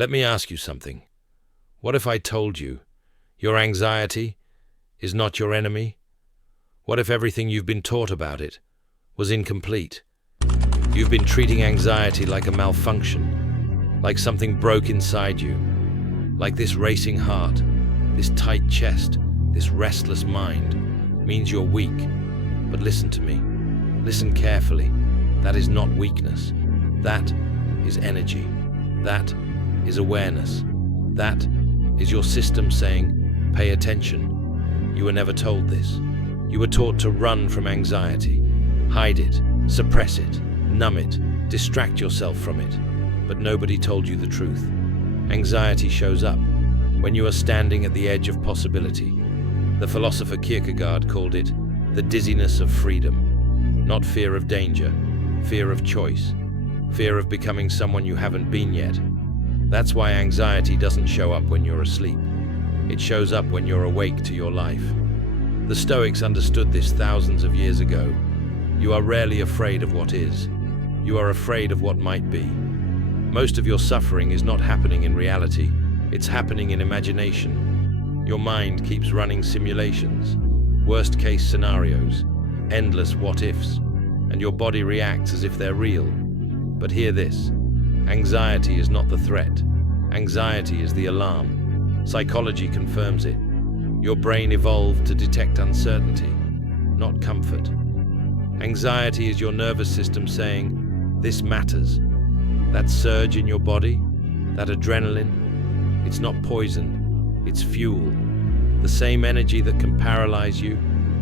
Let me ask you something. What if I told you your anxiety is not your enemy? What if everything you've been taught about it was incomplete? You've been treating anxiety like a malfunction, like something broke inside you, like this racing heart, this tight chest, this restless mind means you're weak. But listen to me. Listen carefully. That is not weakness. That is energy. That is awareness. That is your system saying, pay attention. You were never told this. You were taught to run from anxiety, hide it, suppress it, numb it, distract yourself from it. But nobody told you the truth. Anxiety shows up when you are standing at the edge of possibility. The philosopher Kierkegaard called it the dizziness of freedom, not fear of danger, fear of choice, fear of becoming someone you haven't been yet. That's why anxiety doesn't show up when you're asleep. It shows up when you're awake to your life. The Stoics understood this thousands of years ago. You are rarely afraid of what is. You are afraid of what might be. Most of your suffering is not happening in reality. It's happening in imagination. Your mind keeps running simulations, worst-case scenarios, endless what-ifs, and your body reacts as if they're real. But hear this. Anxiety is not the threat. Anxiety is the alarm. Psychology confirms it. Your brain evolved to detect uncertainty, not comfort. Anxiety is your nervous system saying, this matters. That surge in your body, that adrenaline, it's not poison, it's fuel. The same energy that can paralyze you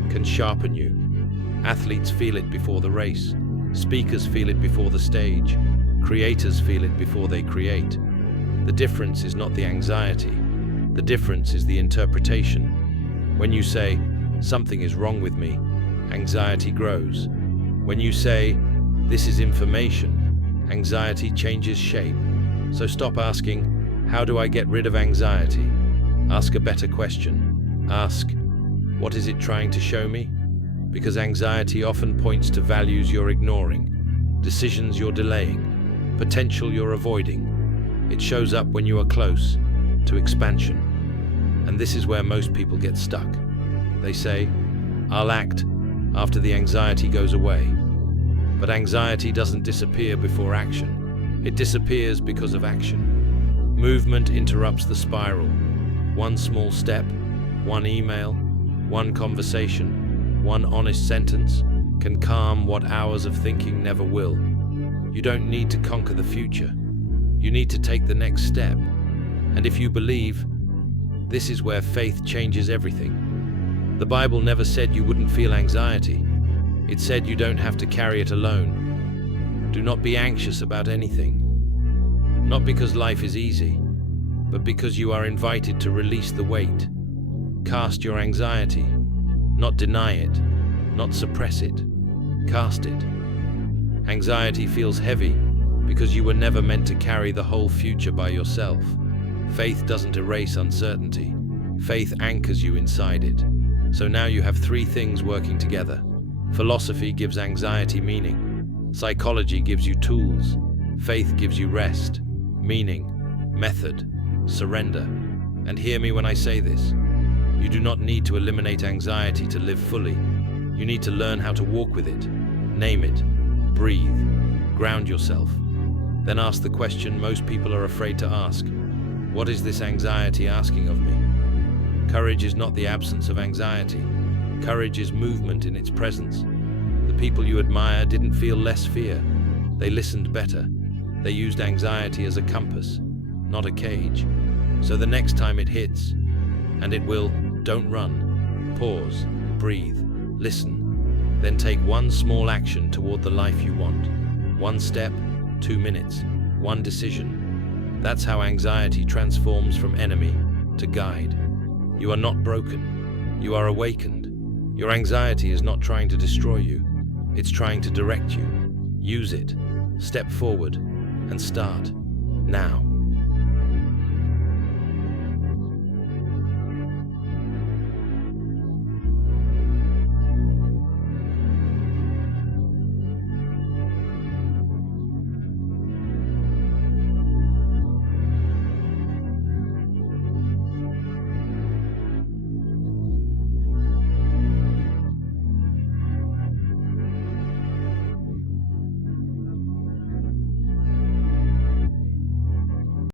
can sharpen you. Athletes feel it before the race. Speakers feel it before the stage. Creators feel it before they create. The difference is not the anxiety. The difference is the interpretation. When you say, something is wrong with me, anxiety grows. When you say, this is information, anxiety changes shape. So stop asking, how do I get rid of anxiety? Ask a better question. Ask, what is it trying to show me? Because anxiety often points to values you're ignoring, decisions you're delaying, potential you're avoiding. It shows up when you are close to expansion. And this is where most people get stuck. They say, I'll act after the anxiety goes away. But anxiety doesn't disappear before action. It disappears because of action. Movement interrupts the spiral. One small step, one email, one conversation, one honest sentence can calm what hours of thinking never will. You don't need to conquer the future. You need to take the next step. And if you believe, this is where faith changes everything. The Bible never said you wouldn't feel anxiety. It said you don't have to carry it alone. Do not be anxious about anything. Not because life is easy, but because you are invited to release the weight. Cast your anxiety, not deny it, not suppress it. Cast it. Anxiety feels heavy because you were never meant to carry the whole future by yourself. Faith doesn't erase uncertainty. Faith anchors you inside it. So now you have three things working together. Philosophy gives anxiety meaning. Psychology gives you tools. Faith gives you rest, meaning, method, surrender. And hear me when I say this. You do not need to eliminate anxiety to live fully. You need to learn how to walk with it. Name it. Breathe. Ground yourself. Then ask the question most people are afraid to ask. What is this anxiety asking of me? Courage is not the absence of anxiety. Courage is movement in its presence. The people you admire didn't feel less fear. They listened better. They used anxiety as a compass, not a cage. So the next time it hits, and it will, don't run. Pause, breathe, listen. Then take one small action toward the life you want. One step, 2 minutes, one decision. That's how anxiety transforms from enemy to guide. You are not broken. You are awakened. Your anxiety is not trying to destroy you. It's trying to direct you. Use it. Step forward and start now.